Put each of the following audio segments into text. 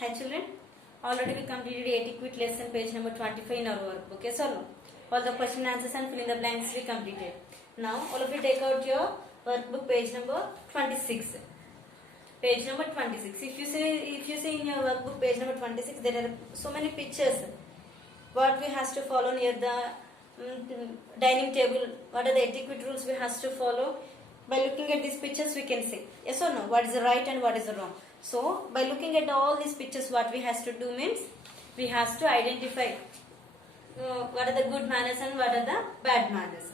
Hi children, already we completed adequate lesson page number 25 in our workbook. Yes or no? All the question answers and fill in the blanks we completed. Now all of you take out your workbook page number 26. Page number 26. If you see in your workbook page number 26, there are so many pictures. What we has to follow near the dining table, what are the etiquette rules we has to follow? By looking at these pictures we can say yes or no, what is the right and what is the wrong. So by looking at all these pictures, what we has to do means we has to identify what are the good manners and what are the bad manners.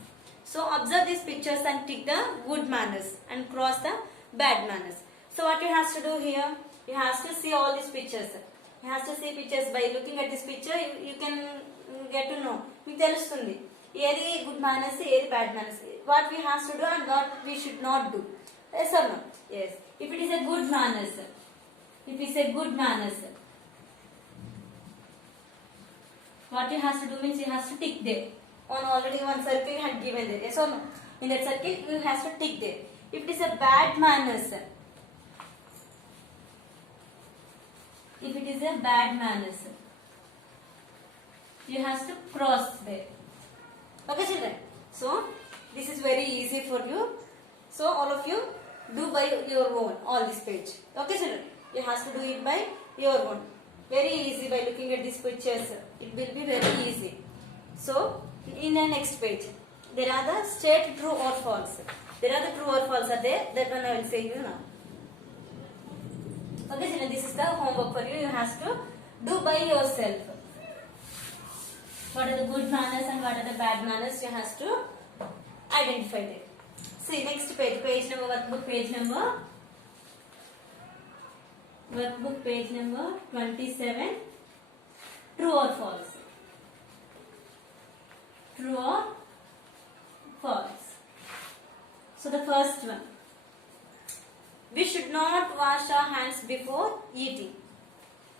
So observe these pictures and tick the good manners and cross the bad manners. So what you has to do here, you has to see all these pictures. You has to see pictures. By looking at this picture you can get to know. మీకు తెలుస్తుంది ఏది good manners ఏది bad manners, what we has to do and what we should not do. Yes or no? Yes. If it is a good manners, if it's a good manners, what you has to do means you has to tick there. On already one circle you had given there. Yes or no? In that circle you has to tick there. If it is a bad manners, if it is a bad manners, you has to cross there. Okay children? So this is very easy for you. So all of you do by your own all this page. Okay children? You has to do it by your own. Very easy by looking at these pictures. It will be very easy. So in the next page, there are the state true or false. There are the true or false are there. That one I will say you now. Okay children, this is the homework for you. You have to do by yourself. What are the good manners and what are the bad manners, you have to identify them. See next page, page number, workbook page number 27. True or false? True or false? So the first one, we should not wash our hands before eating.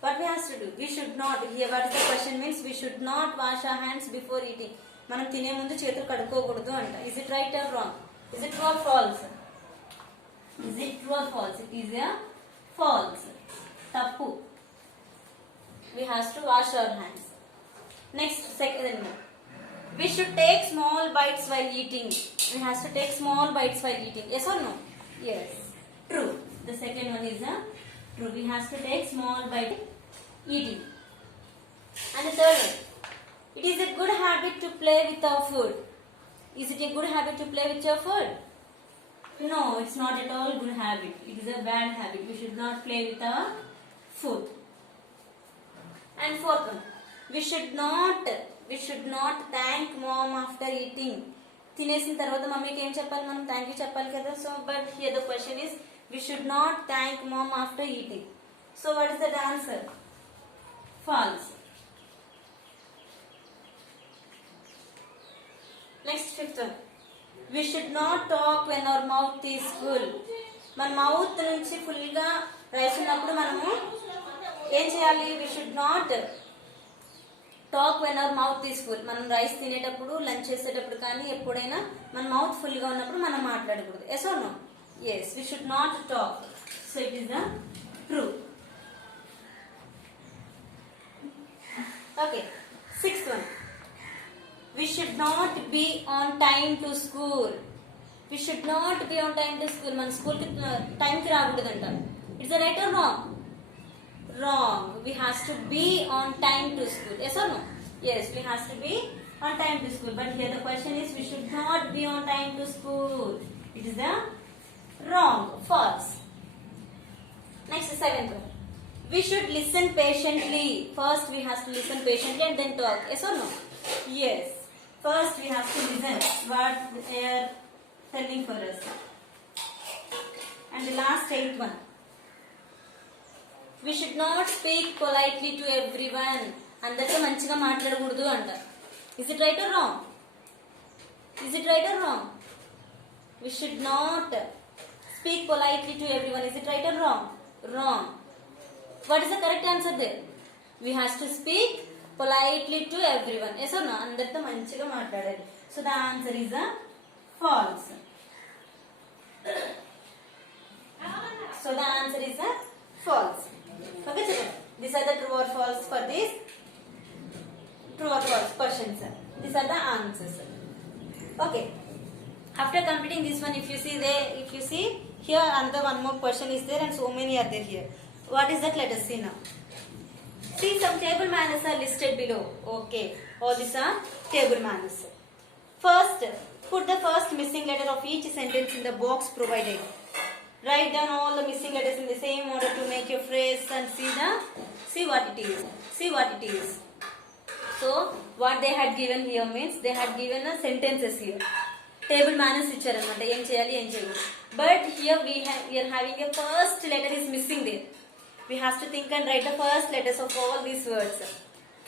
What we have to do? We should not. Here what is the question means? We should not wash our hands before eating. మనం తినే ముందు చేతులు కడుక్కోకూడదు అంట. Is it right or wrong? Is it true or false? Is it true or false? It is a false. తప్పు. We have to wash our hands. Next, second, we should take small bites while eating. We have to take small bites while eating. Yes or no? Yes. True. The second one is a true. We have to take small bite eating. And the third one, it is a good habit to play with our food. Is it a good habit to play with your food? No, it's not at all good habit. It is a bad habit. We should not play with our food. And fourth one, we should not thank mom after eating. తినేసిన తర్వాత మమ్మీకి ఏం చెప్పాలి, మనం thank you చెప్పాలి కదా. So but here the question is we should not thank mom after eating. So what is the answer? False. Next, fifth one, we should not talk when our mouth is full. మన mouth నుంచి full గా rice ఉన్నప్పుడు మనము ఏం చేయాలి? we should not talk when our mouth is full. మనం rice తినేటప్పుడు, lunch చేసేటప్పుడు కానీ ఎప్పుడైనా మన మౌత్ ఫుల్ గా ఉన్నప్పుడు మనం మాట్లాడకూడదు. yes or no? Yes, we should not talk. So it is the true. Okay, sixth one, we should not be on time to school. We should not be on time to school. Man school ki time ki raagudadanta. It's a right or wrong? Wrong. We has to be on time to school. Yes or no? Yes, we has to be on time to school. But here the question is we should not be on time to school. It is the wrong, false. Next, seventh one, we should listen patiently. First we have to listen patiently and then talk. Yes or no? Yes. First we have to listen what they are telling for us. And the last eighth one, we should not speak politely to everyone. అందరితో మంచిగా మాట్లాడకూడదు అంట. Is it right or wrong? Is it right or wrong? We should not speak politely to everyone. Is it right or wrong? Wrong. What is the correct answer there? We have to speak politely to everyone. Yes or no? అందరితో మంచిగా మాట్లాడాలి. So the answer is a false. So the answer is a false. Okay children? These are the true or false for these true or false questions. These are the answers. Okay. After completing this one, if you see here another one more question is there and so many are there here. What is that? Let us see now. See, some table manners are listed below. Okay. All these are table manners. First, put the first missing letter of each sentence in the box provided. Write down all the missing letters in the same order to make your phrase and see what it is. See what it is. So, what they had given here means they had given a sentences here. Table manners icharanamata em cheyali. But here we are having a first letter is missing there. We have to think and write the first letters of all these words.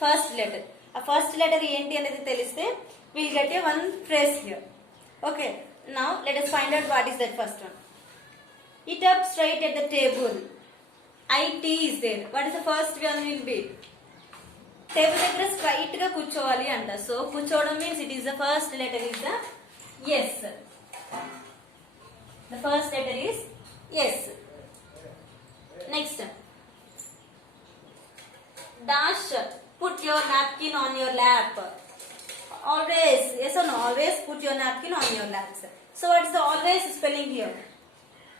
First letter. A first letter enti anedi teliste we'll get a one phrase here. Okay. Now let us find out what is that first one. It up straight at the table. IT is there. What is the first one will be? Table letter straight ga kuchovali anta. So kuchovadam means it is the first letter is the yes. The first letter is yes. Next. Dash. Put your napkin on your lap. Always, yes or no? Always put your napkin on your lap. So what is the always spelling here?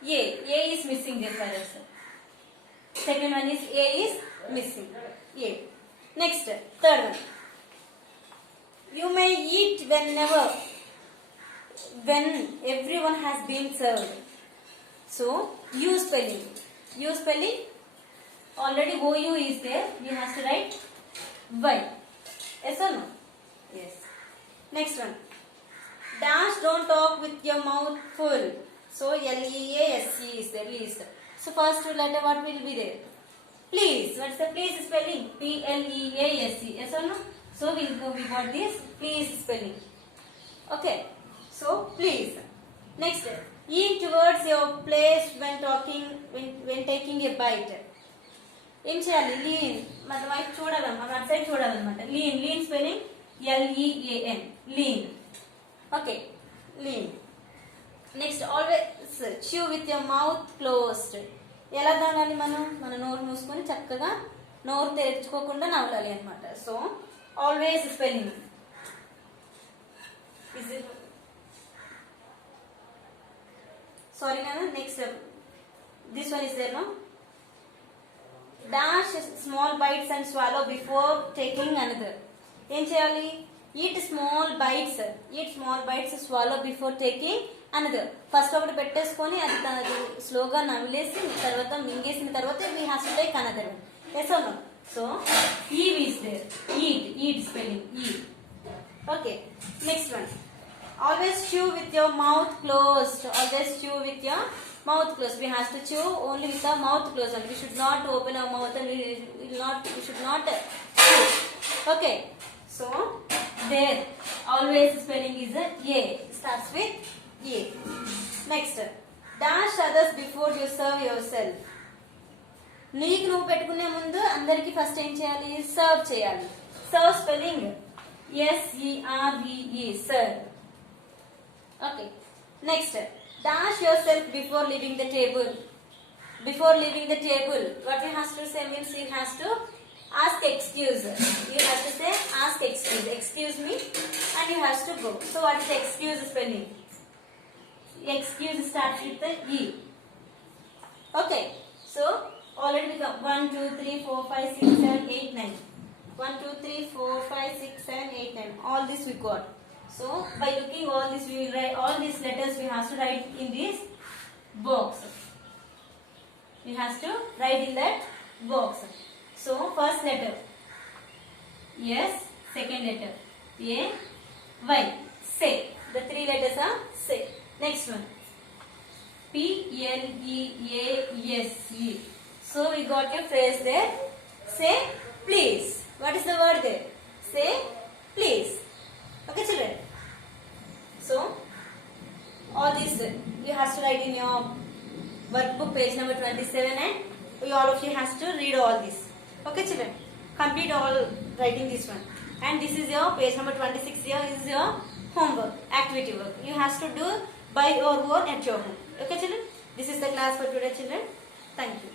A is missing there for us. Second one is A is missing. A. Next, third one. You may eat when everyone has been served. So, U spelling. U spelling. Already OU is there. You have to write Y. Yes or no? Yes. Next one. Dash don't talk with your mouth full. So LEASE is there. Least. So first letter what will be there? Please. What's the please spelling? PLEASE. Yes or no? So we got this please spelling. Okay. So please. Next. Eat towards your place when talking when taking a bite. ఏం చేయాలి lean మన వైపు చూడాలన్నమాట మన side చూడాలన్నమాట lean spelling LEAN lean okay lean next always chew with your mouth closed ఎలా తాగాలి మన నోరు మూసుకొని చక్కగా నోరు తెరుచుకోకుండా నవ్వాలి అన్నమాట so always spelling is it sorry నాన్న next this one is there no dash small bites and swallow before taking another. ఏం చేయాలి eat small bites swallow before taking another. First ఒకటి పెట్టేసుకొని అది స్లోగా నమిలేసి తర్వాత మింగేసిన తర్వాత we have to take another one. Yes or no? So eat is there. Eat spelling eat. Okay. Next one. Always chew with your mouth closed. Always chew with your mouth closed. We have to chew only with our mouth closed. And we should not open our mouth and we should not chew. Okay. So there always spelling is A. Starts with A. Next. Dash others before you serve yourself. నీకు నువ్వు పెట్టుకునే ముందు అందరికి first ఏం చేయాలి serve చేయాలి serve spelling SERVE serve. Okay. Next. Dash yourself before leaving the table. Before leaving the table, what you have to say means you have to ask excuse. You have to say ask excuse. Excuse me, and you have to go. So what is excuse spelling? Excuse starts with the E. Okay. So already we got 1, 2, 3, 4, 5, 6, 7, 8, 9. 1, 2, 3, 4, 5, 6, 7, 8, 9. All this we got. So by looking all this, we will write all these letters. We have to write in this box. We have to write in that box. So first letter yes, second letter A, Y. Say. The three letters are say. Next one PLEASE. So we got a phrase there. Say please. What is the word there? Say please. Okay children. So all this you have to write in your workbook page number 27 and all of you has to read all this. Okay children. Complete all writing this one. And this is your page number 26 here is your homework, activity work. You have to do by your own at your home. Okay children. This is the class for today children. Thank you.